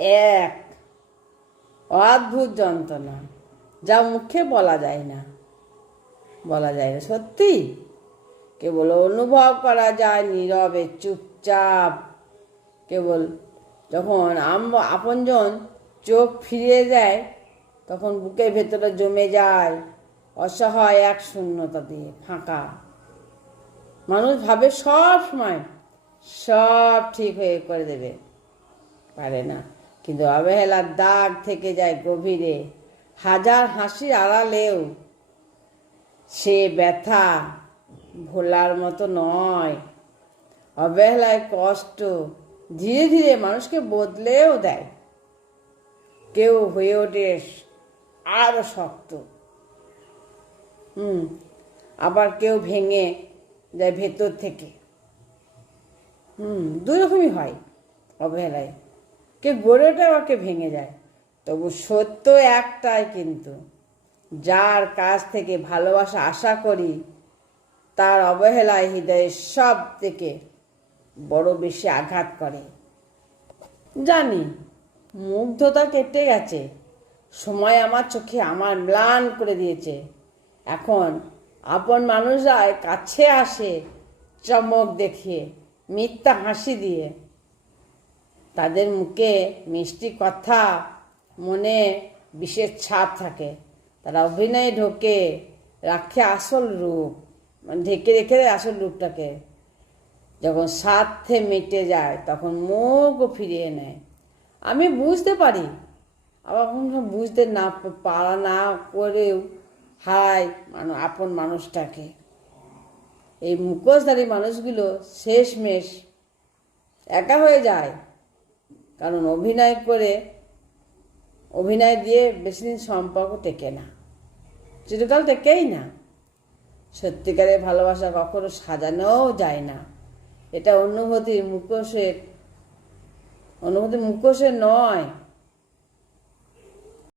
এক অদ্ভুত যন্ত্রণা, যা মুখে বলা যায় না, সত্যি কেবল অনুভব করা যায় নীরবে, চুপচাপ। কেবল যখন আপনজন চোখ ফিরিয়ে দেয়, তখন বুকের ভেতরে জমে যায় অসহায় এক শূন্যতা দিয়ে ফাঁকা। মানুষ ভাবে সব সময় সব ঠিক হয়ে করে দেবে, পারে না। কিন্তু অবহেলার দাগ থেকে যায় গভীরে। হাজার হাসির আড়ালেও সে ব্যথা ভোলার মতো নয়। অবহেলায় কষ্ট ধীরে ধীরে মানুষকে বদলেও দেয়। কেউ হয়ে ওঠে আরো শক্ত, আবার কেউ ভেঙে যায় ভেতর থেকে। দুই রকমই হয় অবহেলায়, কে গড়ে ওঠে আবার কে ভেঙে যায়। তবু সত্য একটাই, কিন্তু যার কাছ থেকে ভালোবাসা আশা করি, তার অবহেলায় হৃদয়ের সব থেকে বড় বেশি আঘাত করে। জানি মুগ্ধতা কেটে গেছে, সময় আমার চোখে আমার ম্লান করে দিয়েছে। এখন আপন মানুষরা কাছে আসে চমক দেখিয়ে, মিথ্যা হাসি দিয়ে। তাদের মুখে মিষ্টি কথা, মনে বিশেষ ছাপ থাকে। তারা অভিনয়ে ঢোকে, রাখে আসল রূপ, ঢেকে রেখে দেয় আসল রূপটাকে। যখন স্বার্থে মিটে যায়, তখন মুখও ফিরিয়ে নেয়। আমি বুঝতে পারি, আবার বুঝতে না পারা না করেও হারায় আপন মানুষটাকে। এই মুখোশধারী মানুষগুলো শেষমেশ একা হয়ে যায়, কারণ অভিনয় দিয়ে বেশি দিন সম্পর্ক টেকে না, চিরকাল টেকেই না। সত্যিকারের ভালোবাসা কখনো সাজানোও যায় না। এটা অনুভূতি মুখোশের নয়,